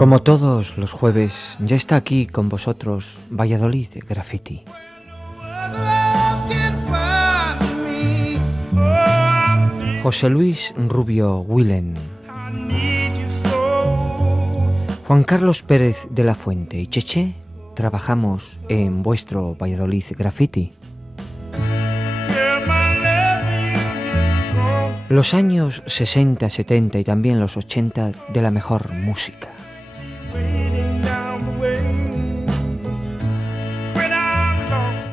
Como todos los jueves, ya está aquí con vosotros Valladolid Graffiti. José Luis Rubio Willen, Juan Carlos Pérez de la Fuente y Cheche trabajamos en vuestro Valladolid Graffiti. Los años 60, 70 y también los 80 de la mejor música.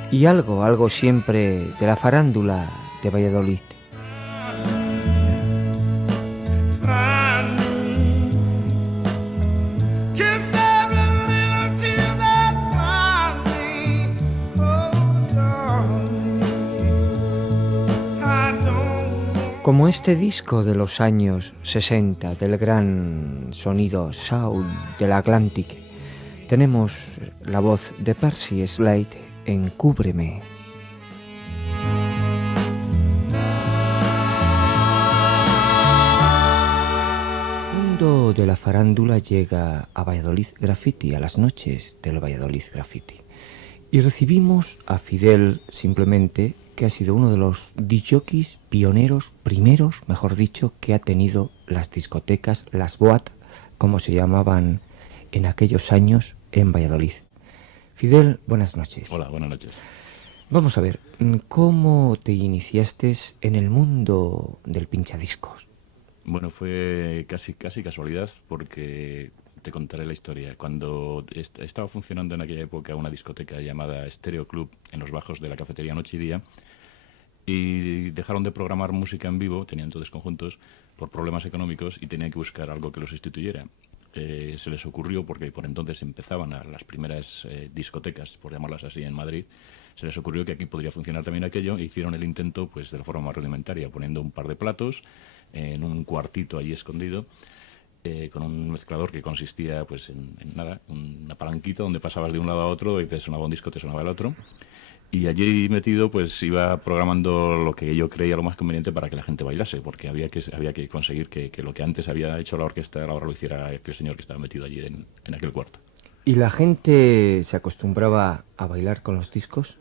Y algo siempre de la farándula de Valladolid. Como este disco de los años 60 del gran sonido soul del Atlantic, tenemos la voz de Percy Slade en Cúbreme. El mundo de la farándula llega a Valladolid Graffiti, a las noches del Valladolid Graffiti. Y recibimos a Fidel simplemente, que ha sido uno de los discjockeys pioneros, primeros, mejor dicho, que ha tenido las discotecas, las boat, como se llamaban en aquellos años en Valladolid. Fidel, buenas noches. Hola, buenas noches. Vamos a ver, ¿cómo te iniciaste en el mundo del pinchadiscos? Bueno, fue casi casualidad, porque te contaré la historia. Cuando estaba funcionando en aquella época una discoteca llamada Stereo Club en los bajos de la cafetería Noche y Día, y dejaron de programar música en vivo, tenían entonces conjuntos, por problemas económicos, y tenían que buscar algo que los sustituyera. Se les ocurrió, porque por entonces empezaban las primeras discotecas, por llamarlas así, en Madrid, se les ocurrió que aquí podría funcionar también aquello, e hicieron el intento pues de la forma más rudimentaria, poniendo un par de platos en un cuartito allí escondido, con un mezclador que consistía pues en nada, una palanquita donde pasabas de un lado a otro y te sonaba un disco, te sonaba el otro. Y allí metido pues iba programando lo que yo creía lo más conveniente para que la gente bailase, porque había que conseguir que lo que antes había hecho la orquesta ahora lo hiciera aquel señor que estaba metido allí en aquel cuarto. ¿Y la gente se acostumbraba a bailar con los discos?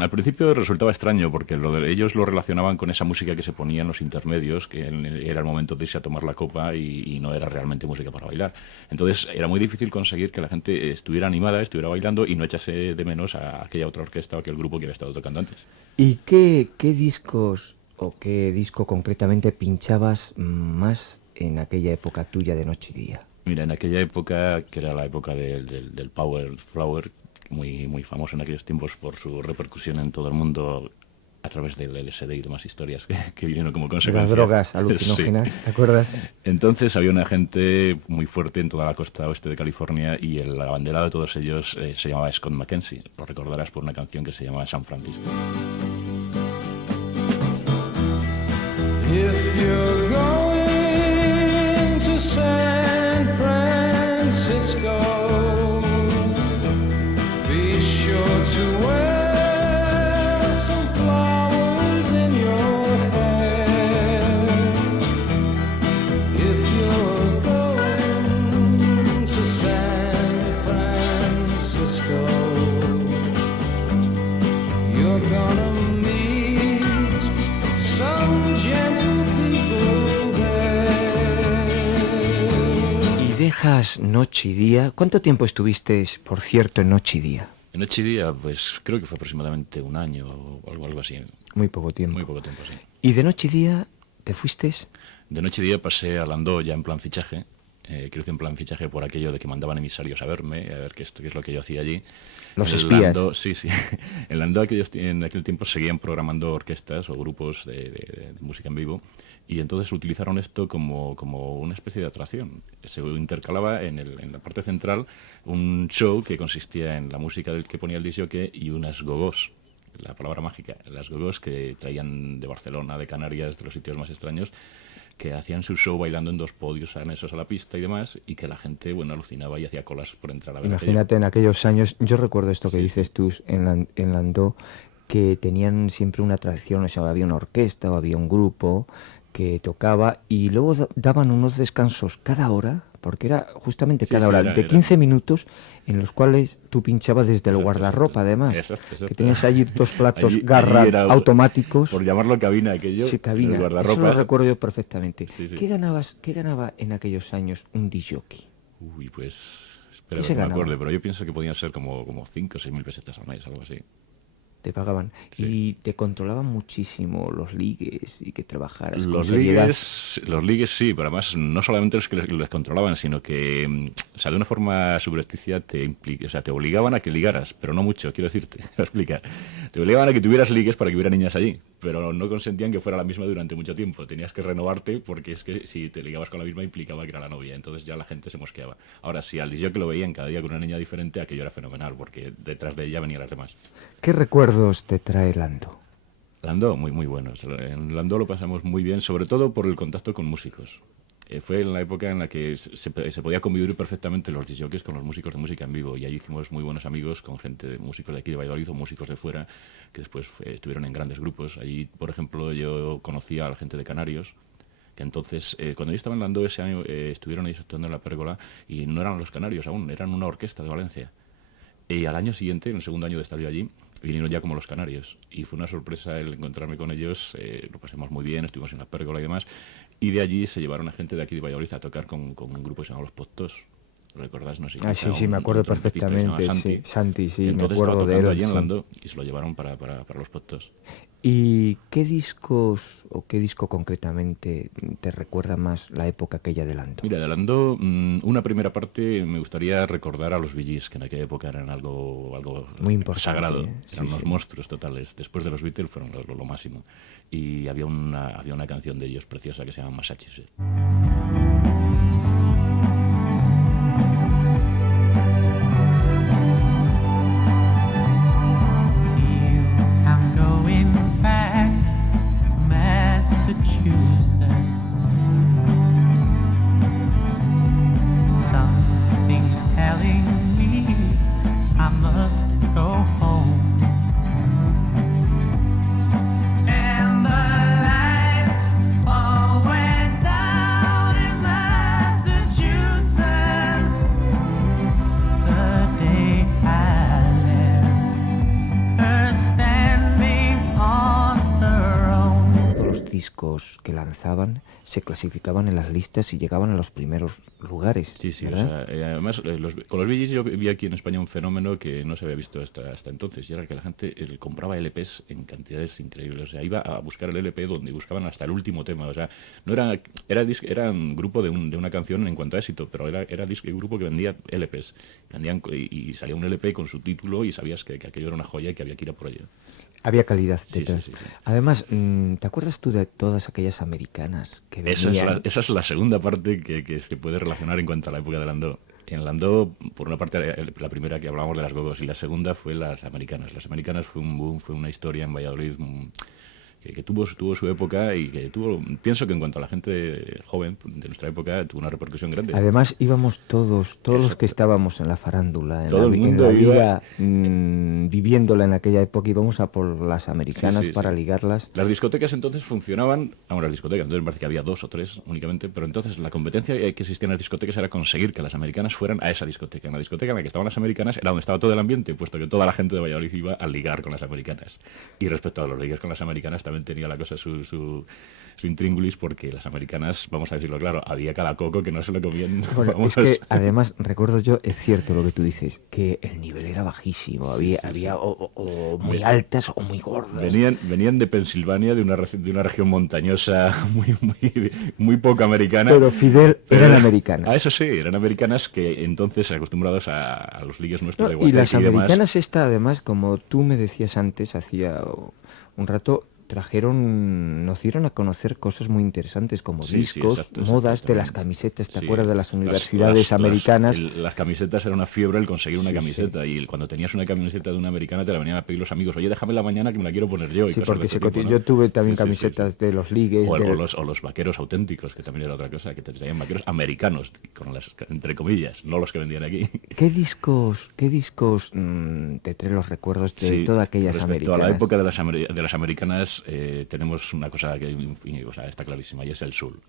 Al principio resultaba extraño, porque ellos lo relacionaban con esa música que se ponía en los intermedios, que era el momento de irse a tomar la copa y no era realmente música para bailar. Entonces era muy difícil conseguir que la gente estuviera animada, estuviera bailando y no echase de menos a aquella otra orquesta o aquel grupo que había estado tocando antes. ¿Y qué discos o qué disco concretamente pinchabas más en aquella época tuya de Noche y Día? Mira, en aquella época, que era la época del Power Flower, muy famoso en aquellos tiempos por su repercusión en todo el mundo a través del LSD y demás historias que vinieron como consecuencia. Las drogas alucinógenas, sí. ¿Te acuerdas? Entonces había una gente muy fuerte en toda la costa oeste de California, y el abanderado de todos ellos se llamaba Scott McKenzie. Lo recordarás por una canción que se llama San Francisco. If you're going to San Francisco, be sure to wear some flowers in your hair. If you're going to San Francisco, you're gonna meet some gentle people there. ¿Y dejas Noche y Día? ¿Cuánto tiempo estuviste, por cierto, en Noche y Día? En Noche y Día, pues creo que fue aproximadamente un año o algo así. Muy poco tiempo. Muy poco tiempo, sí. ¿Y de Noche y Día te fuiste? De Noche y Día pasé a Landó ya en plan fichaje. Quiero decir, en plan fichaje por aquello de que mandaban emisarios a verme, a ver qué es lo que yo hacía allí. Los En espías. Landó, sí. En Landó en aquel tiempo seguían programando orquestas o grupos de música en vivo, y entonces utilizaron esto como una especie de atracción. Se intercalaba en la parte central un show que consistía en la música del que ponía el disc jockey y unas gogós. La palabra mágica, las gogós que traían de Barcelona, de Canarias, de los sitios más extraños, que hacían su show bailando en dos podios anexos a la pista y demás, y que la gente, bueno, alucinaba y hacía colas por entrar a ver. Imagínate en aquellos años, yo recuerdo esto que dices tú en Landó, que tenían siempre una tradición, o sea, había una orquesta o había un grupo que tocaba y luego daban unos descansos cada hora porque era justamente Sí, cada sí, hora era- de era. 15 minutos en los cuales tú pinchabas desde el Exacto, guardarropa, exacto. además, Exacto. que tenías allí dos platos Allí Garra era, automáticos. por llamarlo cabina aquello, Sí, en el cabina. Eso lo guardarropa. recuerdo yo perfectamente. Sí, sí. ¿Qué ganaba en aquellos años un disc-jockey? Uy, pues... ¿Qué Espera se que me ganaba? acuerde, pero yo pienso que podían ser como 5 o 6 mil pesetas al mes, algo así. Te pagaban Sí. y te controlaban muchísimo los ligues y que trabajaras con Los seriedad. ligues sí, pero además no solamente los que les controlaban, sino que, o sea, de una forma subrepticia o sea, te obligaban a que ligaras, pero no mucho, quiero decirte, te voy a explicar. Te obligaban a que tuvieras ligues para que hubiera niñas allí, pero no consentían que fuera la misma durante mucho tiempo. Tenías que renovarte porque es que si te ligabas con la misma implicaba que era la novia, entonces ya la gente se mosqueaba. Ahora, si al disc que lo veían cada día con una niña diferente, aquello era fenomenal, porque detrás de ella venían las demás. ¿Qué recuerdos te trae Lando? Landó, muy, muy buenos. En Landó lo pasamos muy bien, sobre todo por el contacto con músicos. Fue en la época en la que se podía convivir perfectamente los discjockeys con los músicos de música en vivo, y allí hicimos muy buenos amigos con músicos de aquí de Valladolid o músicos de fuera, que después estuvieron en grandes grupos. Allí, por ejemplo, yo conocía a la gente de Canarios, que entonces, cuando yo estaba en Landó ese año, estuvieron ellos actuando en la Pérgola, y no eran los Canarios aún, eran una orquesta de Valencia. Y al año siguiente, en el segundo año de estar yo allí, vinieron ya como los Canarios. Y fue una sorpresa el encontrarme con ellos. Lo pasamos muy bien, estuvimos en la Pérgola y demás. Y de allí se llevaron a gente de aquí de Valladolid a tocar con un grupo que se llamaba Los Potos. ¿Lo recordás? No sé. Ah, sí, sí, me acuerdo perfectamente. Sí, Santi, sí, me Entonces acuerdo estaba de él. tocando allí en Sí. Landó y se lo llevaron para Los Potos. ¿Y qué discos o qué disco concretamente te recuerda más la época aquella de Lando? Mira, de Landó, una primera parte me gustaría recordar a los Bee Gees, que en aquella época eran algo Muy importante, sagrado, sí, eran unos sí. monstruos totales. Después de los Beatles fueron lo máximo. Y había una canción de ellos preciosa que se llama Massachusetts. I'm going back to Massachusetts. Something's telling me I must go home. And the lights all went down in Massachusetts the day I left her standing on her own. Todos los discos que lanzaban se clasificaban en las listas y llegaban a los primeros lugares. Sí, sí, o ¿verdad? sea, además con los Bee Gees yo vi aquí en España un fenómeno que no se había visto hasta entonces, y era que la gente compraba LPs en cantidades increíbles. O sea, iba a buscar el LP donde buscaban hasta el último tema. O sea, no era un grupo de una canción en cuanto a éxito, pero era un grupo que vendía LPs. Y salía un LP con su título y sabías que aquello era una joya y que había que ir a por ello. Había calidad Sí, detrás. sí, sí, sí. Además, ¿te acuerdas tú de todas aquellas americanas que venían? Esa es la segunda parte que se puede relacionar en cuanto a la época de Landó. En Landó, por una parte, la primera que hablábamos de las gogos, y la segunda fue las americanas. Las americanas fue un boom, fue una historia en Valladolid que tuvo su época, y que pienso que en cuanto a la gente joven de nuestra época, tuvo una repercusión grande. Además íbamos todos los que Exacto. estábamos en la farándula, en Todo el en mundo la iba- vida, viviéndola en aquella época, íbamos a por las americanas Sí, sí, para sí. ligarlas. Las discotecas entonces funcionaban, las discotecas, entonces me parece que había 2 o 3 únicamente, pero entonces la competencia que existía en las discotecas era conseguir que las americanas fueran a esa discoteca. En la discoteca en la que estaban las americanas era donde estaba todo el ambiente, puesto que toda la gente de Valladolid iba a ligar con las americanas. Y respecto a los ligues con las americanas también tenía la cosa su intríngulis, porque las americanas, vamos a decirlo claro, había cada coco que no se lo comían. Bueno, vamos, es que además, recuerdo yo, es cierto lo que tú dices, que el nivel era bajísimo, Sí, había, sí, sí. o muy Ve- altas o muy gordas. venían de Pensilvania, de una región montañosa muy poco americana. Pero Fidel eran americanas. Ah, eso sí, eran americanas, que entonces acostumbrados a los ligues nuestros No, de y las Guateque y demás. americanas además, como tú me decías antes, hacía un rato, nos dieron a conocer cosas muy interesantes como Sí, sí, discos, exacto, modas de las exactamente. camisetas, ¿te Sí, acuerdas de las universidades americanas? Las camisetas era una fiebre el conseguir una Sí, camiseta, y cuando tenías una camiseta de una americana te la venían a pedir los amigos, oye, déjame la mañana que me la quiero poner yo. Y Sí, cosas porque de ese tipo, ¿no? yo tuve también Sí, sí, sí, camisetas sí. de los ligues. O los vaqueros auténticos, que también era otra cosa, que te traían vaqueros americanos, entre comillas, no los que vendían aquí. ¿Qué discos te traen los recuerdos de Sí, todas aquellas respecto americanas? a la época de las americanas, tenemos una cosa que está clarísima, y es el soul.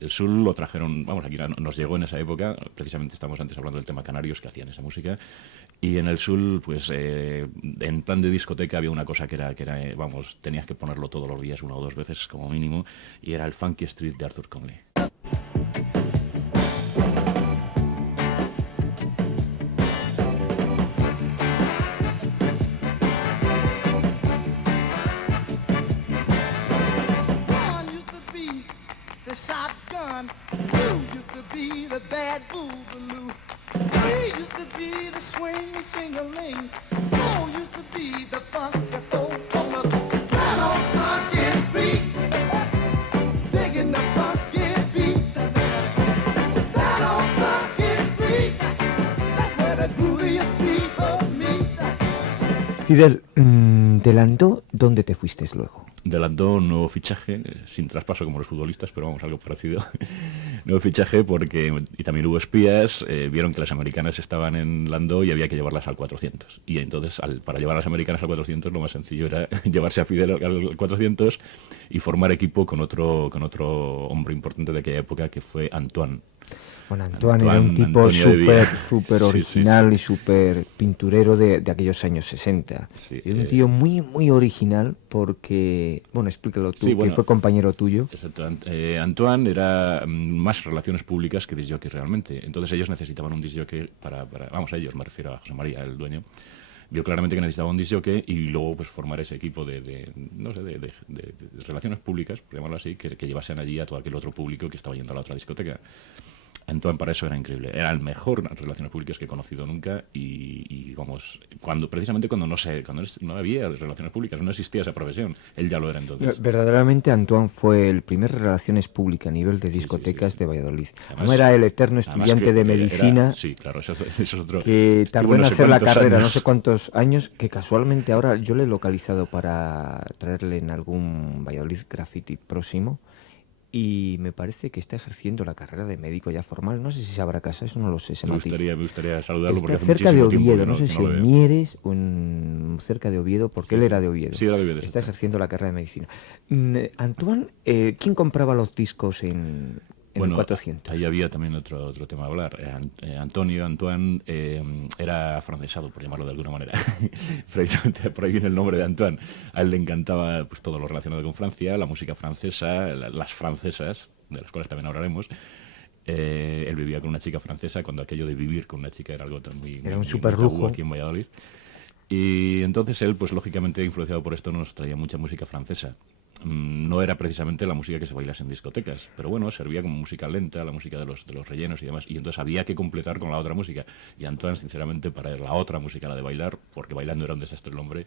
El soul lo trajeron, vamos, aquí nos llegó en esa época, precisamente estamos antes hablando del tema canarios que hacían esa música, y en el soul, pues en plan de discoteca había una cosa que era vamos, tenías que ponerlo todos los días, 1 o 2 veces como mínimo, y era el Funky Street de Arthur Conley. One used to be the shotgun. Two used to be the bad boogaloo. Three used to be the swing sing-a-ling. Four used to be the funky folk. Right on Funky Street, digging the funky beat. Right on Funky Street, that's where the grooviest people meet. Fidel, de Landó, ¿dónde te fuiste luego? De Landó, nuevo fichaje, sin traspaso como los futbolistas, pero vamos, algo parecido. Nuevo fichaje porque, y también hubo espías, vieron que las americanas estaban en Landó y había que llevarlas al 400. Y entonces, para llevar a las americanas al 400, lo más sencillo era llevarse a Fidel al 400 y formar equipo con otro hombre importante de aquella época, que fue Antoine. Bueno, Antoine era un tipo Antonio de Villa. súper Sí, original sí. y súper pinturero de aquellos años 60. Sí, Era un tío muy original porque, bueno, explícalo tú, Sí, que bueno. fue compañero tuyo. Exacto. Antoine era más relaciones públicas que disc jockey realmente. Entonces ellos necesitaban un disc jockey vamos, a ellos, me refiero a José María, el dueño. Vio claramente que necesitaba un disc jockey y luego pues formar ese equipo de relaciones públicas, por llamarlo así, que llevasen allí a todo aquel otro público que estaba yendo a la otra discoteca. Antoine para eso era increíble, era el mejor en relaciones públicas que he conocido nunca y vamos, precisamente cuando no había relaciones públicas, no existía esa profesión, él ya lo era entonces. Verdaderamente Antoine fue el primer relaciones públicas a nivel de Sí, sí, discotecas sí. de Valladolid. Además- No era el eterno además estudiante que de era- medicina sí, claro, eso es otro. que Estuvo tardó en no sé hacer la cuántos carrera, no años. sé cuántos años, que casualmente ahora yo le he localizado para traerle en algún Valladolid Graffiti próximo. Y me parece que está ejerciendo la carrera de médico ya formal. No sé si se habrá casado, eso no lo sé, ese Me matiz. gustaría saludarlo porque Está hace cerca de muchísimo tiempo Oviedo, que no sé que si lo en veo. Mieres o cerca de Oviedo, porque Sí, él sí. era de Oviedo. Sí, era de Oviedo, Está exacto. ejerciendo la carrera de medicina. Antoine, ¿quién compraba los discos en el 400? Ahí había también otro tema a hablar. Antoine era afrancesado, por llamarlo de alguna manera. Precisamente por ahí viene el nombre de Antoine. A él le encantaba pues todo lo relacionado con Francia, la música francesa, las francesas, de las cuales también hablaremos. Él vivía con una chica francesa cuando aquello de vivir con una chica era algo muy Era un muy superlujo. tabú aquí en Valladolid. Y entonces él, pues lógicamente influenciado por esto, nos traía mucha música francesa. No era precisamente la música que se bailase en discotecas, pero bueno, servía como música lenta, la música de los rellenos y demás, y entonces había que completar con la otra música. Y Antoine, sinceramente, para la otra música, la de bailar, porque bailando era un desastre el hombre,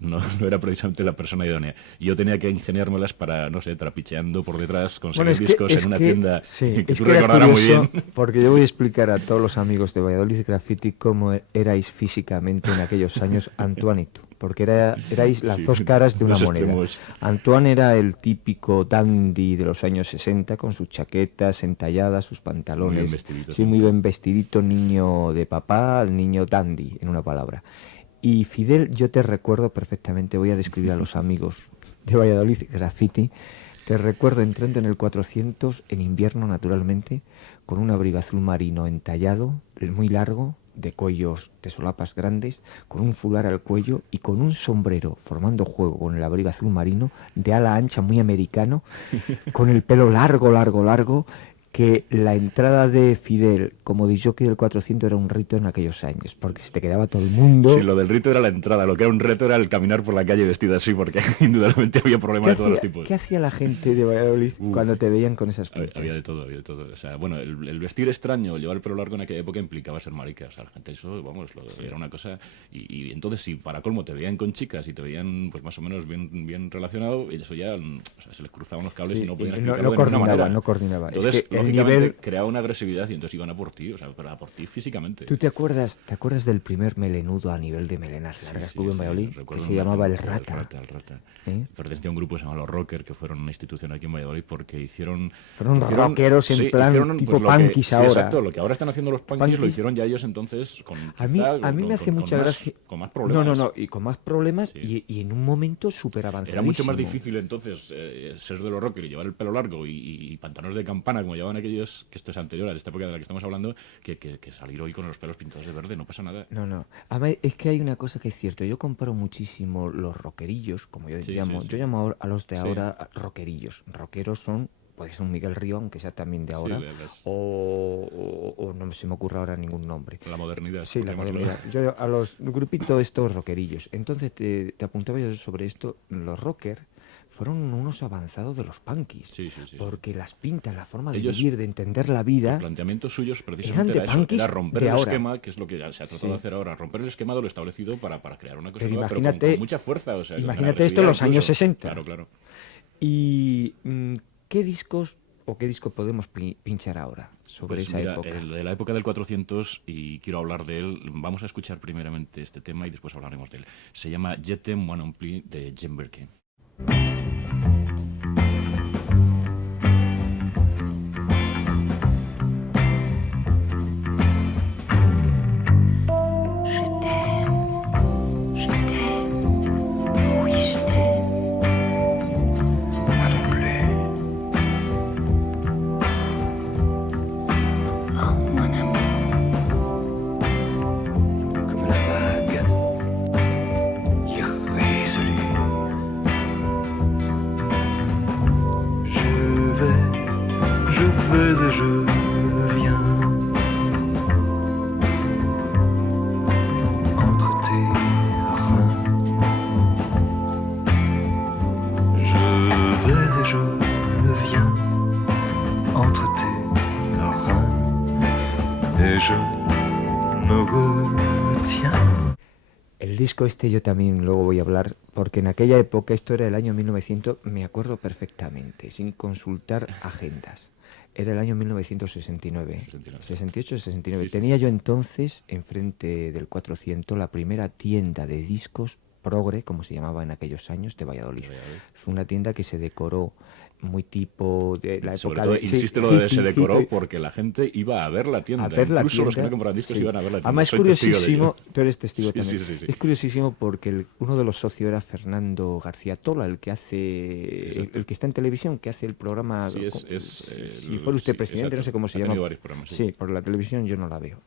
no era precisamente la persona idónea. Y yo tenía que ingeniármelas para, no sé, trapicheando por detrás, conseguir discos en una tienda sí, que es tú que era recordarás muy curioso, bien. porque yo voy a explicar a todos los amigos de Valladolid Graffiti cómo erais físicamente en aquellos años Antoine y tú, porque erais las Sí, dos caras de una dos moneda. extremos. Antoine era el típico dandy de los años 60 con sus chaquetas entalladas, sus pantalones, Muy bien vestidito sí, muy siempre. bien vestidito, niño de papá, niño dandy, en una palabra. Y Fidel, yo te recuerdo perfectamente, voy a describir a los amigos de Valladolid Graffiti. Te recuerdo entrando en el 400 en invierno, naturalmente, con un abrigo azul marino entallado, muy largo, de cuellos de solapas grandes, con un fular al cuello y con un sombrero formando juego con el abrigo azul marino, de ala ancha, muy americano, con el pelo largo, que la entrada de Fidel como disjockey del 400 era un rito en aquellos años, porque se te quedaba todo el mundo. Sí, lo del rito era la entrada, lo que era un reto era el caminar por la calle vestido así, porque indudablemente había problemas de todos los tipos. ¿Qué hacía la gente de Valladolid Uf. cuando te veían con esas pintas? Había de todo, había de todo. O sea, bueno, el vestir extraño, llevar el pelo largo en aquella época implicaba ser marica. O sea, la gente eso, vamos, era una cosa... Y entonces, si para colmo te veían con chicas y te veían, pues más o menos bien relacionado, eso ya, o sea, se les cruzaban los cables Sí, y no podían y no explicarlo de ninguna manera. coordinaba. Entonces, Es que psicológicamente nivel... creaba una agresividad y entonces iban a por ti, o sea, pero a por ti físicamente. ¿Tú te acuerdas del primer melenudo a nivel de melenas largas que hubo en Valladolid? Que recuerdo se un llamaba El ejemplo, Rata. El Rata. ¿Eh? Pertenecía a un grupo que se llamaba Los Rocker, que fueron una institución aquí en Valladolid porque hicieron rockeros en plan tipo pues, lo que- punkis sí, ahora. exacto, lo que ahora están haciendo los punkis lo Punkis. hicieron ya ellos entonces con A mí quizá me hace mucha más, gracia... con más problemas. No, y con más problemas Sí. y en un momento súper avanzado. Era mucho más difícil entonces ser de los rockers y llevar el pelo largo y pantalones de campana, como llevaban aquellos, que esto es anterior a esta época de la que estamos hablando, que salir hoy con los pelos pintados de verde, no pasa nada. No. Además, es que hay una cosa que es cierto. Yo comparo muchísimo los rockerillos, como yo Sí, llamo. sí. Yo llamo a los de Sí. ahora rockerillos. Rockeros son, pues, un Miguel Río, aunque sea también de ahora. Sí, O no se me ocurre ahora ningún nombre. la modernidad. Sí, la podríamos modernidad. Yo a los grupitos estos rockerillos. Entonces te apuntaba yo sobre esto. Los rockers fueron unos avanzados de los punkis. Sí. Porque las pintas, la forma de Ellos- vivir, de entender la vida. Los planteamientos suyos precisamente de era eso, punkis era romper de el ahora. esquema, que es lo que ya se ha tratado Sí. de hacer ahora, romper el esquema de lo establecido para crear una cosa Pero nueva, pero imagínate- con mucha fuerza. O sea, con imagínate esto en los agresividad años incluso. 60. Claro. ¿Y qué discos o qué disco podemos pinchar ahora sobre Pues esa mira, época? el de la época del 400, y quiero hablar de él. Vamos a escuchar primeramente este tema y después hablaremos de él. Se llama Je t'aime moi non plus, de Jean Berke. Je t'aime, oui je t'aime. Moi non plus. Oh mon amour, Comme la vague irrésolue. Je vais et je viens entre tes reins. Je vais et je viens entre tes reins et je me retiens. El disco este yo también luego voy a hablar, porque en aquella época, esto era el año 1900, me acuerdo perfectamente, sin consultar agendas. Era el año 1969, 68-69. Sí. Tenía yo entonces, enfrente del 400, la primera tienda de discos progre, como se llamaba en aquellos años, de Valladolid. Fue una tienda que se decoró muy tipo de la Sobre época todo, de... insiste lo de hippie, se decoró hippie. porque la gente iba a ver la tienda. A ver la Incluso los que tienda, no compraban discos sí. iban a ver la tienda. Además es Soy testigo de curiosísimo, ello. tú eres testigo Sí, también. sí. Es curiosísimo porque uno de los socios era Fernando García Tola, el que hace, Exacto. el que está en televisión, que hace el programa. Sí, si el- fuera usted sí, presidente, no exacto. sé cómo se Ha llama. tenido varios programas, sí. Sí, por la televisión yo no la veo.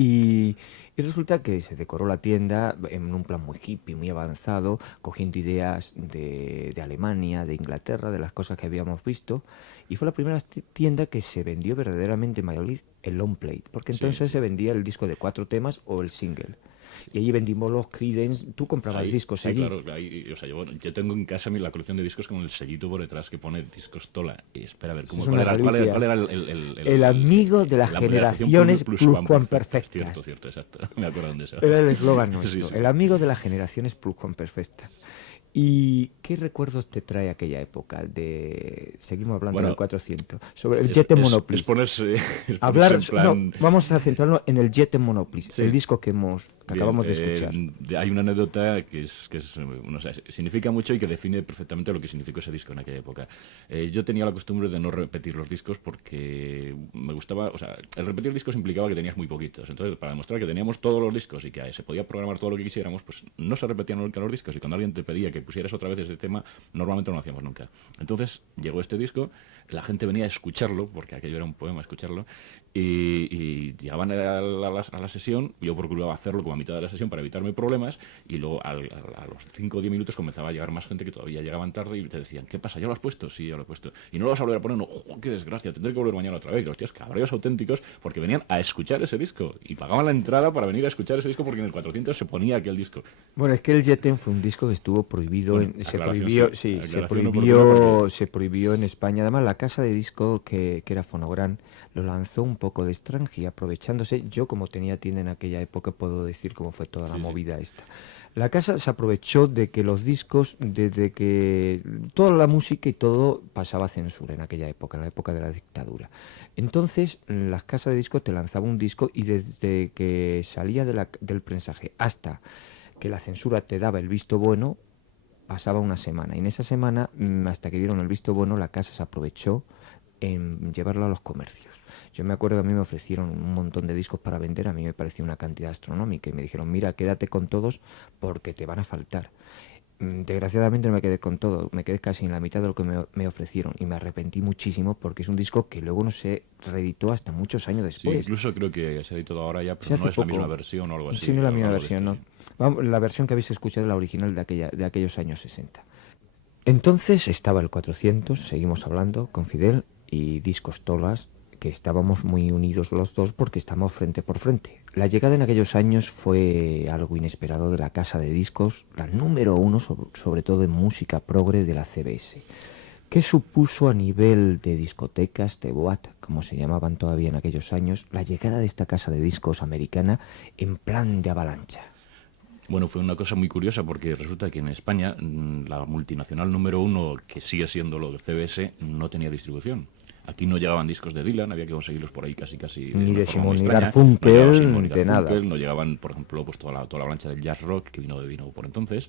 Y resulta que se decoró la tienda en un plan muy hippie, muy avanzado, cogiendo ideas de Alemania, de Inglaterra, de las cosas que habíamos visto. Y fue la primera tienda que se vendió verdaderamente en Valladolid el long play, porque Sí. entonces se vendía el disco de 4 temas o el single. Y allí vendimos los Creedence, tú comprabas Ahí, discos sí, allí. claro, o sea, yo tengo en casa la colección de discos con el sellito por detrás que pone discos Tola. Y espera a ver, Eso ¿cómo, es una cuál era reliquia. el amigo de las la abreviación generaciones pluscuamperfectas. Cierto, exacto. Me acuerdo de eso. Era el eslogan nuestro, Sí. el amigo de las generaciones pluscuamperfectas. ¿Y qué recuerdos te trae aquella época? Seguimos hablando Bueno, del 400. Sobre el Es- Jet es- Monopoly. es ponerse Hablar, en plan... no, vamos a centrarnos en el Jet Monopoly, Sí. el disco que Bien, acabamos de escuchar. Hay una anécdota que no sé, significa mucho y que define perfectamente lo que significó ese disco en aquella época. Yo tenía la costumbre de no repetir los discos porque me gustaba, o sea, el repetir discos implicaba que tenías muy poquitos. Entonces, para demostrar que teníamos todos los discos y que se podía programar todo lo que quisiéramos, pues no se repetían nunca los discos. Y cuando alguien te pedía que pusieras otra vez ese tema, normalmente no lo hacíamos nunca. Entonces, llegó este disco, la gente venía a escucharlo, porque aquello era un poema, escucharlo, y llegaban a la sesión, yo procuraba hacerlo como a mitad de la sesión para evitarme problemas, y luego a los 5 o 10 minutos comenzaba a llegar más gente que todavía llegaban tarde y te decían, ¿qué pasa? ¿Ya lo has puesto? Sí, ya lo he puesto. Y no lo vas a volver a poner, no, ¡oh, qué desgracia! Tendré que volver mañana otra vez. Los tíos cabreos auténticos, porque venían a escuchar ese disco, y pagaban la entrada para venir a escuchar ese disco porque en el 400 se ponía aquel disco. Bueno, es que el Jet fue un disco que estuvo prohibido, Bueno, se aclaración, prohibió, sí, sí, se aclaración oportuna porque- se prohibió en España. Además, la casa de disco que era Fonogran lo lanzó un poco de extranjía, aprovechándose. Yo, como tenía tienda en aquella época, puedo decir cómo fue toda la Sí, sí. movida esta. La casa se aprovechó de que los discos, desde que toda la música y todo pasaba censura en aquella época, en la época de la dictadura. Entonces, las casas de discos te lanzaban un disco y desde que salía del prensaje hasta que la censura te daba el visto bueno, pasaba una semana. Y en esa semana, hasta que dieron el visto bueno, la casa se aprovechó en llevarlo a los comercios. Yo me acuerdo que a mí me ofrecieron un montón de discos para vender, a mí me pareció una cantidad astronómica y me dijeron, mira, quédate con todos porque te van a faltar. Desgraciadamente no me quedé con todo, me quedé casi en la mitad de lo que me ofrecieron y me arrepentí muchísimo porque es un disco que luego no se reeditó hasta muchos años Sí, después. incluso creo que se ha editado ahora ya, Se pero hace no es la poco. misma versión o algo así. Sí, no es la o misma algo de versión, esto, no. sí. Vamos, la versión que habéis escuchado es la original de aquellos años 60. Entonces estaba el 400, seguimos hablando con Fidel y Discos Tolas, que estábamos muy unidos los dos porque estamos frente por frente. La llegada en aquellos años fue algo inesperado de la casa de discos, la número 1 sobre todo en música progre de la CBS. ¿Qué supuso a nivel de discotecas, de boat, como se llamaban todavía en aquellos años, la llegada de esta casa de discos americana en plan de avalancha? Bueno, fue una cosa muy curiosa porque resulta que en España la multinacional número 1, que sigue siendo lo de CBS, no tenía distribución. Aquí no llegaban discos de Dylan, había que conseguirlos por ahí casi Ni una de forma muy Simon y extraña. Garfunkel, No llegaba Simon y de nada. Garfunkel, no llegaban, por ejemplo, pues toda la avalancha del jazz rock que vino por entonces.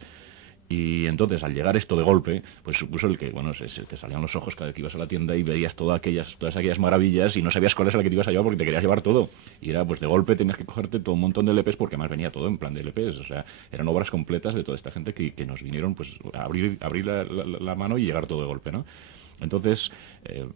Y entonces, al llegar esto de golpe, pues supuso el que, bueno, se te salían los ojos cada vez que ibas a la tienda y veías todas aquellas maravillas y no sabías cuál es la que te ibas a llevar porque te querías llevar todo. Y era, pues de golpe tenías que cogerte todo un montón de LPs porque además venía todo en plan de LPs. O sea, eran obras completas de toda esta gente que nos vinieron pues a abrir la mano y llegar todo de golpe, ¿no? Entonces,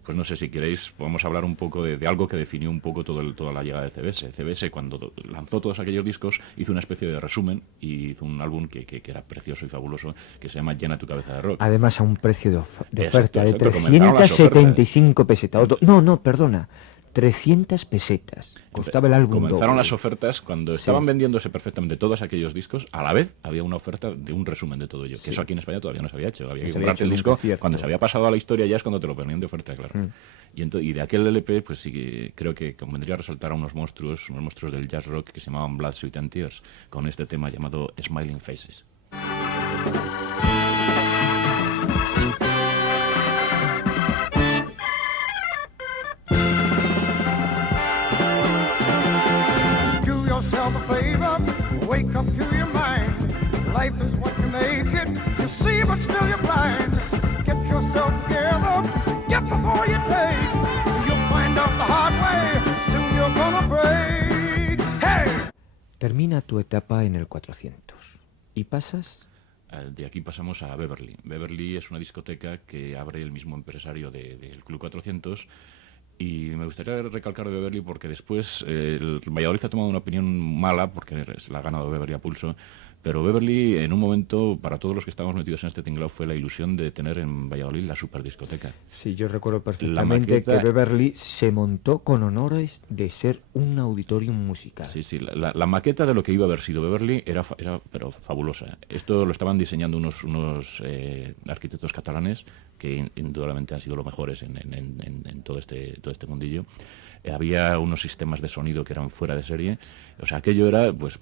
pues no sé si queréis, podemos hablar un poco de algo que definió un poco toda la llegada de CBS. CBS, cuando lanzó todos aquellos discos, hizo una especie de resumen y hizo un álbum que era precioso y fabuloso, que se llama Llena tu cabeza de rock. Además a un precio de Exacto, oferta de exacto, comenzaron las 375 pesetas. No, perdona, 300 pesetas. Costaba el álbum Comenzaron doble. las ofertas cuando Sí. estaban vendiéndose perfectamente todos aquellos discos. A la vez había una oferta de un resumen de todo ello. Sí. Que eso aquí en España todavía no se había hecho. Había No que se había comprarse hecho el nunca, disco. cierto. Cuando se había pasado a la historia ya es cuando te lo ponían de oferta, claro. Y de aquel LP, pues sí que creo que convendría resaltar a unos monstruos del jazz rock que se llamaban Blood, Sweat and Tears, con este tema llamado Smiling Faces. Do yourself a favor, wake up to your mind. Life is what you make it. You see, but still you're blind. Get yourself together, get before you take. You'll find out the hard way, soon you're gonna break. Hey! Termina tu etapa en el 400 y pasas. De aquí pasamos a Beverly. Beverly es una discoteca que abre el mismo empresario del Club 400. Y me gustaría recalcar de Beverly porque después el Valladolid ha tomado una opinión mala porque se la ha ganado Beverly a pulso. Pero Beverly, en un momento, para todos los que estábamos metidos en este tinglao, fue la ilusión de tener en Valladolid la superdiscoteca. Sí, yo recuerdo perfectamente maqueta- que Beverly se montó con honores de ser un auditorium musical. Sí, la maqueta de lo que iba a haber sido Beverly era pero fabulosa. Esto lo estaban diseñando unos arquitectos catalanes que indudablemente han sido los mejores en todo este mundillo. Había unos sistemas de sonido que eran fuera de serie. O sea, aquello era, pues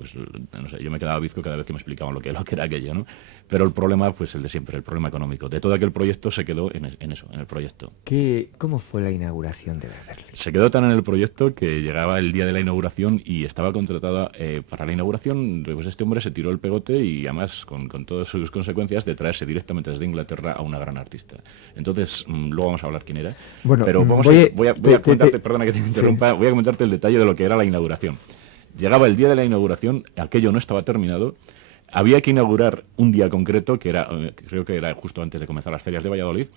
no sé, yo me quedaba bizco cada vez que me explicaban lo que era aquello, ¿no? Pero el problema, pues el de siempre, el problema económico. De todo aquel proyecto se quedó en el proyecto. ¿Cómo fue la inauguración de Beverly? Se quedó tan en el proyecto que llegaba el día de la inauguración y estaba contratada para la inauguración. Pues este hombre se tiró el pegote y además con todas sus consecuencias de traerse directamente desde Inglaterra a una gran artista. Entonces, luego vamos a hablar quién era. Bueno, pero voy a comentarte, perdona que te interrumpa, voy a comentarte el detalle de lo que era la inauguración. Llegaba el día de la inauguración, aquello no estaba terminado. Había que inaugurar un día concreto, que creo que era justo antes de comenzar las ferias de Valladolid.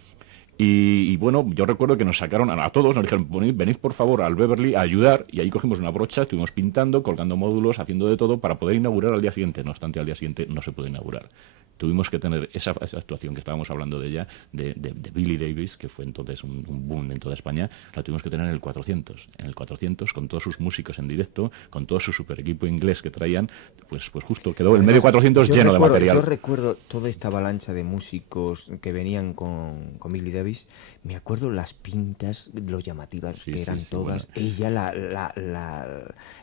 Y bueno, yo recuerdo que nos sacaron a todos, nos dijeron, venid por favor al Beverly a ayudar, y ahí cogimos una brocha, estuvimos pintando, colgando módulos, haciendo de todo para poder inaugurar al día siguiente. No obstante, al día siguiente no se pudo inaugurar. Tuvimos que tener esa actuación que estábamos hablando de ella, de Billy Davis, que fue entonces un boom en toda España, la tuvimos que tener en el 400. En el 400, con todos sus músicos en directo, con todo su super equipo inglés que traían, pues justo quedó el medio 400 lleno de material. Yo recuerdo toda esta avalancha de músicos que venían con Billy Davis Davis, me acuerdo las pintas, lo llamativas Sí, que sí, eran sí, todas. bueno. Ella,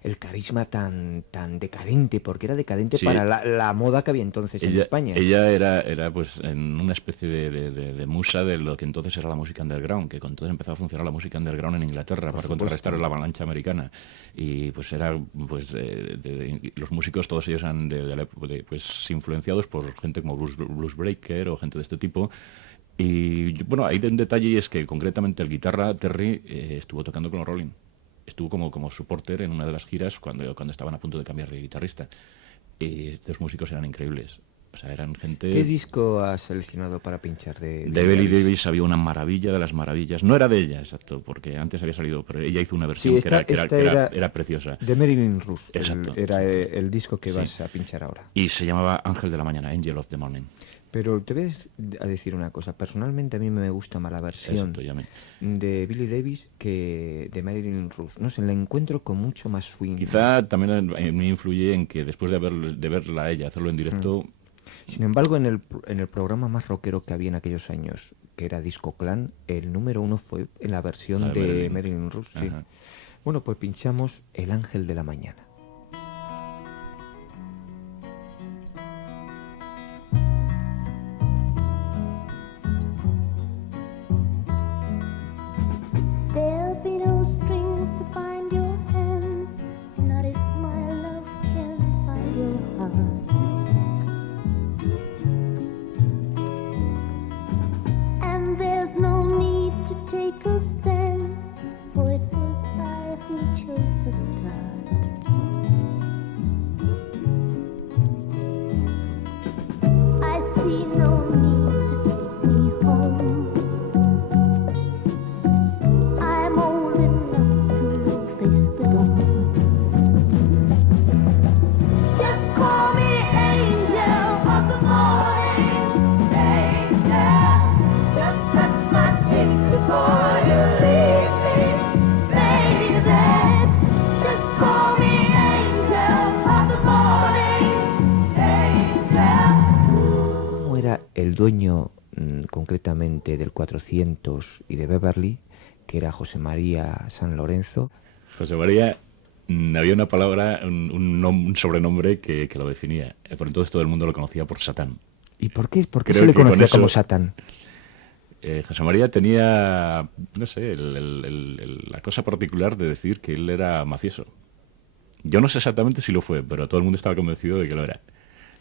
el carisma tan decadente, porque era decadente Sí. para la moda que había entonces en España. Ella era pues en una especie de musa de lo que entonces era la música underground, que con todo empezó a funcionar la música underground en Inglaterra para contrarrestar la avalancha americana. Y pues era pues los músicos todos ellos eran pues influenciados por gente como Blues Breaker o gente de este tipo. Y bueno, hay un detalle y es que concretamente el guitarra Terry estuvo tocando con los Rolling. Estuvo como supporter en una de las giras cuando estaban a punto de cambiar de guitarrista. Y estos músicos eran increíbles. O sea, eran gente... ¿Qué disco has seleccionado para pinchar de De Billie Davis había una maravilla de las maravillas. No era de ella, exacto, porque antes había salido, pero ella hizo una versión esta que era preciosa. de Marilyn Rush. Exacto, Era exacto. el disco que Sí. vas a pinchar ahora. Y se llamaba Ángel de la Mañana, Angel of the Morning. Pero te voy a decir una cosa. Personalmente a mí me gusta más la versión Exacto, ya me... de Billie Davis que de Marilyn Rush. No sé, la encuentro con mucho más swing. Quizá también me influye en que después de verla a ella, hacerlo en directo... Sin embargo, en el programa más rockero que había en aquellos años, que era Disco Clan, el número 1 fue en la versión La de de Marilyn. Marilyn Rush. Sí. Ajá. Bueno, pues pinchamos El Ángel de la Mañana. There'll be no strings to bind your hands, not if my love can find your heart. And there's no need to take a stand, for it was I who chose to start. I see no need to take me home. I'm old enough to face the dawn. Just call me angel of the morning, angel. Just touch my cheek before you leave me, baby. Just call me angel of the morning, angel. ¿Cómo era el dueño concretamente del 400 y de Beverly, que era José María San Lorenzo? José María, había una palabra, un sobrenombre que lo definía. Por entonces todo el mundo lo conocía por Satán. ¿Y por qué Creo se le que con conocía eso- como Satán? José María tenía, no sé, la cosa particular de decir que él era mafioso. Yo no sé exactamente si lo fue, pero todo el mundo estaba convencido de que lo era.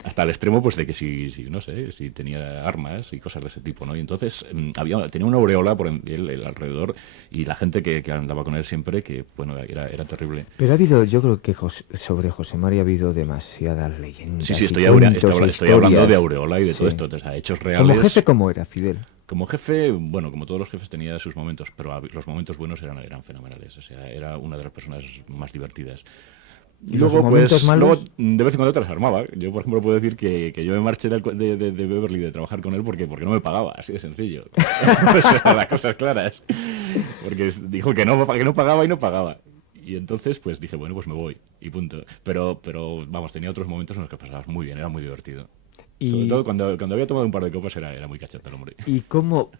Hasta el extremo, pues, de que no sé, si tenía armas y cosas de ese tipo, ¿no? Y entonces tenía una aureola por él alrededor y la gente que andaba con él siempre, que, bueno, era terrible. Pero ha habido, yo creo que sobre José María ha habido demasiadas leyendas. Sí, y estoy cuentos, hablando historias. de aureola y de todo Sí. esto, o sea, hechos reales. Como jefe, ¿cómo era, Fidel? Como jefe, bueno, como todos los jefes tenía sus momentos, pero los momentos buenos eran fenomenales. O sea, era una de las personas más divertidas. ¿Y los momentos malos? luego, de vez en cuando transformaba. Yo, por ejemplo, puedo decir que yo me marché de Beverly de trabajar con él porque no me pagaba, así de sencillo. O sea, las cosas claras. Porque dijo que no pagaba y no pagaba. Y entonces, pues dije, bueno, pues me voy y punto. Pero vamos, tenía otros momentos en los que pasabas muy bien, era muy divertido. Sobre todo cuando había tomado un par de copas era muy cachote el hombre. ¿Y cómo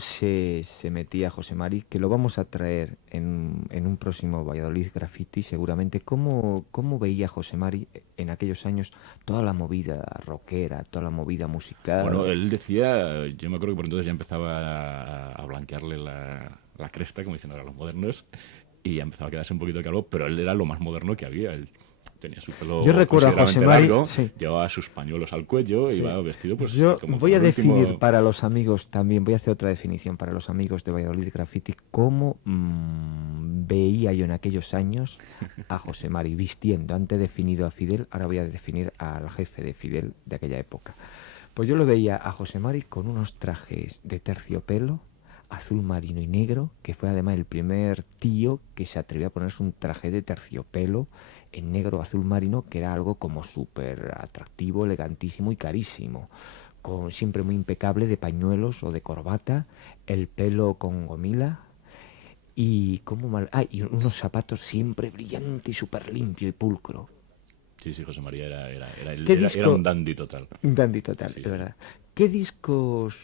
se metía José Mari? Que lo vamos a traer en un próximo Valladolid Graffiti, seguramente. ¿Cómo veía José Mari en aquellos años toda la movida rockera, toda la movida musical? Bueno, él decía, yo me acuerdo que por entonces ya empezaba a blanquearle la cresta, como dicen ahora los modernos, y ya empezaba a quedarse un poquito calvo, pero él era lo más moderno que había. Él tenía su pelo Yo recuerdo a José Mari, largo, sí. llevaba sus pañuelos al cuello, Sí. iba vestido pues Yo como voy a el último- definir para los amigos también, voy a hacer otra definición para los amigos de Valladolid Graffiti, cómo veía yo en aquellos años a José Mari vistiendo. Antes he definido a Fidel, ahora voy a definir al jefe de Fidel de aquella época. Pues yo lo veía a José Mari con unos trajes de terciopelo, azul marino y negro, que fue además el primer tío que se atrevió a ponerse un traje de terciopelo en negro o azul marino, que era algo como súper atractivo, elegantísimo y carísimo, siempre muy impecable, de pañuelos o de corbata, el pelo con gomila y y unos zapatos siempre brillantes y súper limpio y pulcro. Sí, José María ¿Qué era disco? un dandy total. Un dandy total, Sí, de sí. verdad. ¿Qué discos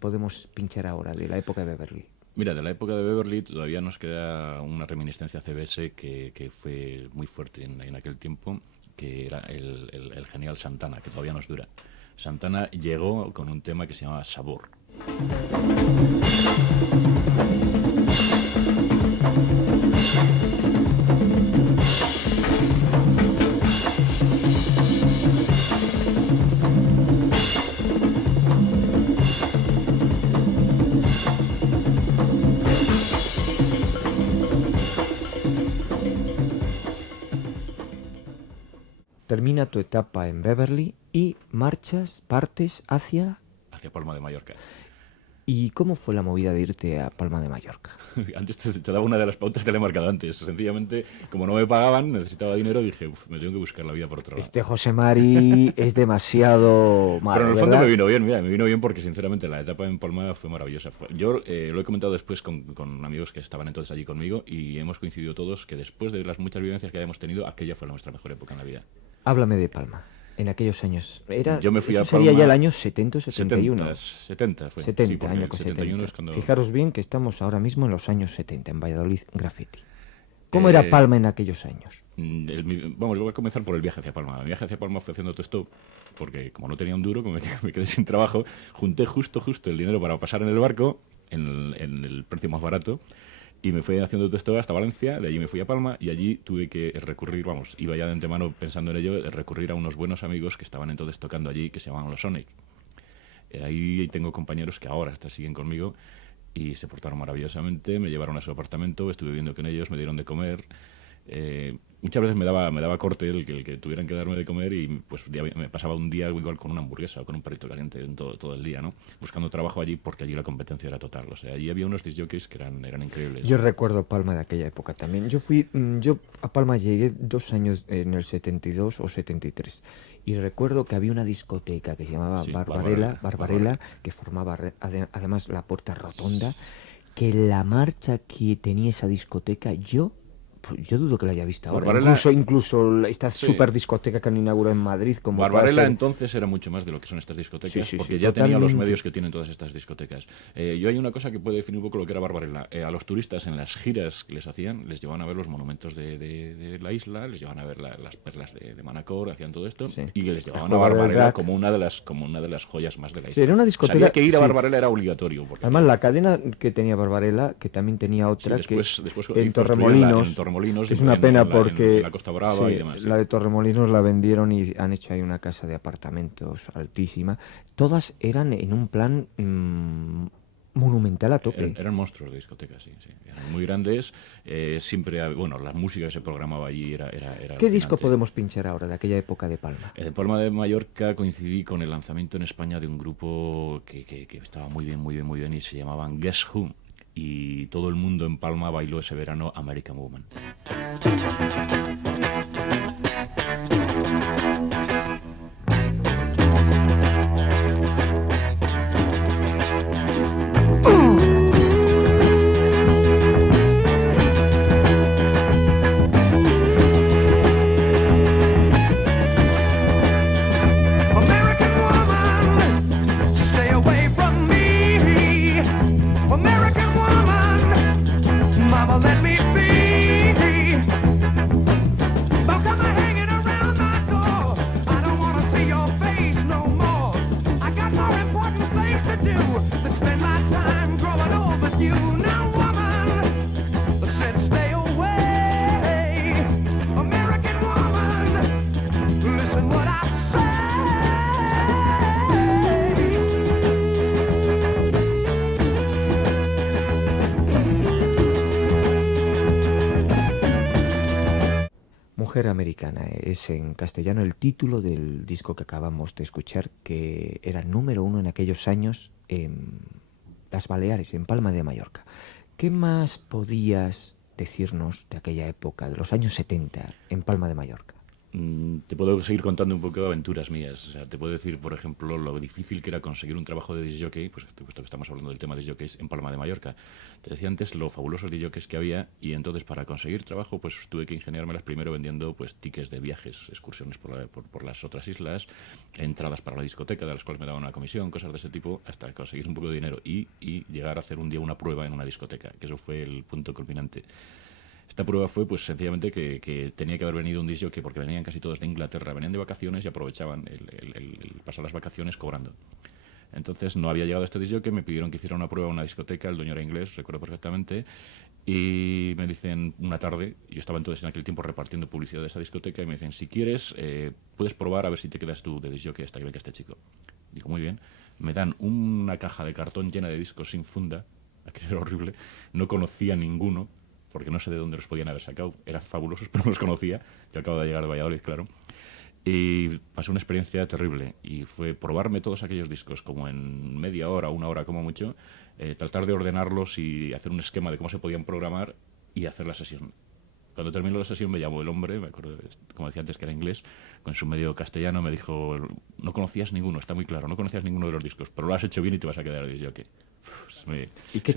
podemos pinchar ahora de la época de Beverly? Mira, de la época de Beverly todavía nos queda una reminiscencia CBS que fue muy fuerte en aquel tiempo, que era el genial Santana, que todavía nos dura. Santana llegó con un tema que se llamaba Sabor. Termina tu etapa en Beverly y partes hacia... Hacia Palma de Mallorca. ¿Y cómo fue la movida de irte a Palma de Mallorca? Antes te daba una de las pautas que le he marcado antes. Sencillamente, como no me pagaban, necesitaba dinero, dije, me tengo que buscar la vida por otro lado. Este José Mari es demasiado malo, Pero en el fondo ¿verdad? me vino bien, mira, me vino bien porque sinceramente la etapa en Palma fue maravillosa. Yo lo he comentado después con amigos que estaban entonces allí conmigo y hemos coincidido todos que después de las muchas vivencias que habíamos tenido, aquella fue nuestra mejor época en la vida. Háblame de Palma. En aquellos años. Yo me fui eso a sería Palma- ya el año 70 o 71. 70 fue. 70, sí, porque año el con 71 70. es cuando... Fijaros bien que estamos ahora mismo en los años 70, en Valladolid Graffiti. ¿Cómo era Palma en aquellos años? Vamos, voy a comenzar por el viaje hacia Palma. El viaje hacia Palma fue haciendo autostop, porque como no tenía un duro, como me quedé sin trabajo, junté justo el dinero para pasar en el barco, en el precio más barato, y me fui haciendo autostop hasta Valencia, de allí me fui a Palma, y allí tuve que recurrir, vamos, iba ya de antemano pensando en ello, recurrir a unos buenos amigos que estaban entonces tocando allí, que se llamaban los Sonic. Ahí tengo compañeros que ahora hasta siguen conmigo, y se portaron maravillosamente, me llevaron a su apartamento, estuve viviendo con ellos, me dieron de comer. Muchas veces me daba corte el que tuvieran que darme de comer y pues me pasaba un día igual con una hamburguesa o con un perrito caliente todo el día, ¿no? Buscando trabajo allí porque allí la competencia era total. O sea, allí había unos disc jockeys que eran increíbles. Yo recuerdo Palma de aquella época también. Yo a Palma llegué 2 años en el 72 o 73 y recuerdo que había una discoteca que se llamaba Sí, Barbarella, que formaba además la Puerta Rotonda, que la marcha que tenía esa discoteca yo dudo que la haya visto ahora. Barbarella- Incluso esta Sí. super discoteca que han inaugurado en Madrid como Barbarella pueda ser- entonces era mucho más de lo que son estas discotecas, Sí, porque sí, ya tenía los totalmente. medios que tienen todas estas discotecas. Yo hay una cosa que puede definir un poco lo que era Barbarella. A los turistas en las giras que les hacían, les llevaban a ver los monumentos de la isla, les llevaban a ver las perlas de Manacor, hacían todo esto, Sí. y que les llevaban La a Cueva del Barbarella Drac. como una de las joyas más de la isla. Sí, era una discoteca- Sabía que ir a sí. Barbarella era obligatorio. Porque Además, la cadena que tenía Barbarella, que también tenía sí, otra, después que en construyeron Torremolinos, en Torremolinos, que es una en pena la- porque en la Costa Brava sí, y demás. Sí. la de Torremolinos la vendieron y han hecho ahí una casa de apartamentos altísima. Todas eran en un plan monumental a tope. Eran monstruos de discotecas, sí. Eran muy grandes. Bueno, la música que se programaba allí era ¿Qué disco alucinante. podemos pinchar ahora de aquella época de Palma? En Palma de Mallorca coincidí con el lanzamiento en España de un grupo que estaba muy bien y se llamaban Guess Who. Y todo el mundo en Palma bailó ese verano American Woman. American woman, stay away from me. American woman, mama, let me be. Don't come a hanging around my door. I don't want to see your face no more. I got more important things to do than spend my time growing old with you. Now, woman, said stay away. American woman, listen what I say. Mujer Americana es en castellano el título del disco que acabamos de escuchar, que era número 1 en aquellos años en las Baleares, en Palma de Mallorca. ¿Qué más podías decirnos de aquella época, de los años 70, en Palma de Mallorca? Te puedo seguir contando un poco de aventuras mías. O sea, te puedo decir, por ejemplo, lo difícil que era conseguir un trabajo de disc-jockey, pues puesto que estamos hablando del tema de disc-jockeys en Palma de Mallorca. Te decía antes lo fabulosos disc-jockeys que había, y entonces para conseguir trabajo pues tuve que ingeniármelas primero vendiendo pues tickets de viajes, excursiones por las otras islas, entradas para la discoteca, de las cuales me daban una comisión, cosas de ese tipo, hasta conseguir un poco de dinero y llegar a hacer un día una prueba en una discoteca, que eso fue el punto culminante. Esta prueba fue pues sencillamente que tenía que haber venido un disc jockey, porque venían casi todos de Inglaterra, venían de vacaciones y aprovechaban el pasar las vacaciones cobrando. Entonces no había llegado este disc jockey, me pidieron que hiciera una prueba en una discoteca, el dueño era inglés, recuerdo perfectamente, y me dicen una tarde, yo estaba entonces en aquel tiempo repartiendo publicidad de esa discoteca, y me dicen, si quieres, puedes probar a ver si te quedas tú de disc jockey hasta que venga este chico. Digo, muy bien. Me dan una caja de cartón llena de discos sin funda, aquello era horrible, no conocía ninguno, porque no sé de dónde los podían haber sacado, eran fabulosos, pero no los conocía, yo acabo de llegar de Valladolid, claro, y pasé una experiencia terrible, y fue probarme todos aquellos discos como en media hora, una hora como mucho, tratar de ordenarlos y hacer un esquema de cómo se podían programar y hacer la sesión. Cuando terminó la sesión me llamó el hombre, me acuerdo, como decía antes, que era inglés, con su medio castellano, me dijo, no conocías ninguno, está muy claro, no conocías ninguno de los discos, pero lo has hecho bien y te vas a quedar de jockey. Se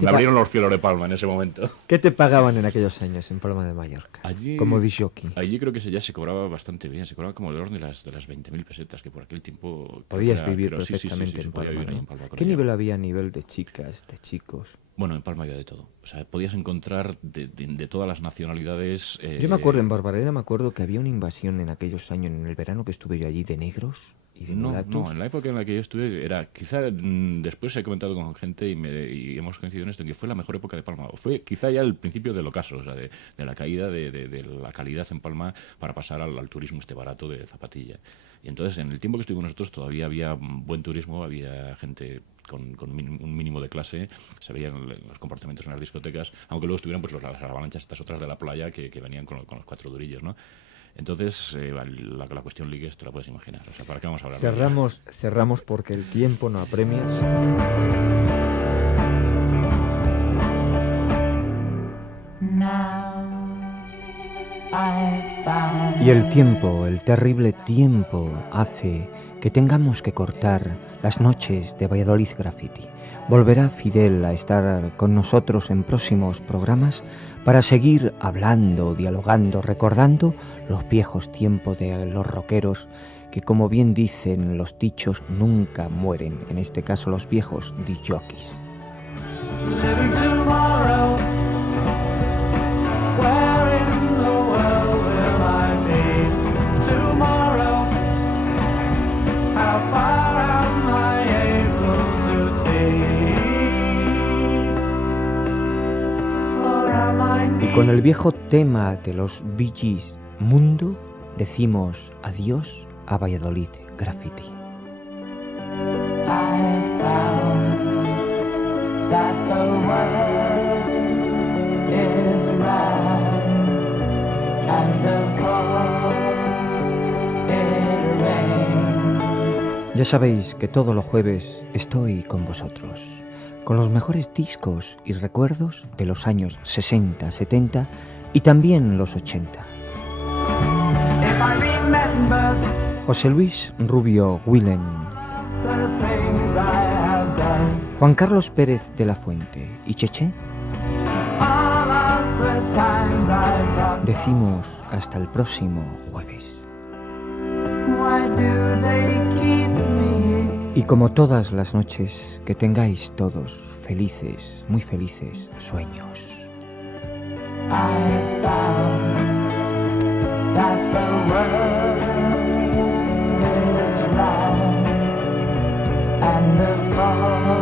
me abrieron los cielos de Palma en ese momento. ¿Qué te pagaban en aquellos años en Palma de Mallorca? Allí, como disc jockey. Allí creo que ya se cobraba bastante bien, se cobraba como el orden de las 20.000 pesetas, que por aquel tiempo... Podías vivir perfectamente sí, en podía Palma, vivir ahí ¿no? en Palma con ¿Qué ella. nivel había a nivel de chicas, de chicos? Bueno, en Palma había de todo. O sea, podías encontrar de todas las nacionalidades... Yo me acuerdo, en Barbarena me acuerdo que había una invasión en aquellos años, en el verano que estuve yo allí, de negros y de mulatos. No, en la época en la que yo estuve era, quizá después he comentado con gente y hemos coincidido en esto, que fue la mejor época de Palma. O fue quizá ya el principio del ocaso, o sea, de la caída de la calidad en Palma para pasar al turismo este barato de zapatilla. Y entonces, en el tiempo que estuvimos nosotros, todavía había buen turismo, había gente con un mínimo de clase, se veían los comportamientos en las discotecas, aunque luego estuvieran pues las avalanchas estas otras de la playa que venían con los cuatro durillos, ¿no? Entonces, la cuestión ligues te la puedes imaginar. O sea, ¿para qué vamos a hablar? Cerramos porque el tiempo no apremia. Y el tiempo, el terrible tiempo, hace que tengamos que cortar las noches de Valladolid Graffiti. Volverá Fidel a estar con nosotros en próximos programas para seguir hablando, dialogando, recordando los viejos tiempos de los rockeros que, como bien dicen los dichos, nunca mueren. En este caso, los viejos disc jockeys. Living tomorrow, where in the world will I be tomorrow? How far am I able to see? Or am I Y con el viejo tema de los Bee Gees, Mundo, decimos adiós a Valladolid Graffiti. I found that the world is round, and of course it rains. Ya sabéis que todos los jueves estoy con vosotros, con los mejores discos y recuerdos de los años 60, 70 y también los 80. If I remember José Luis Rubio Willen, the things I have done, Juan Carlos Pérez de la Fuente y Cheche, all of the times I've gone, decimos hasta el próximo jueves. why do they keep me? Y como todas las noches, que tengáis todos felices, muy felices sueños. I found that the world is round, and of course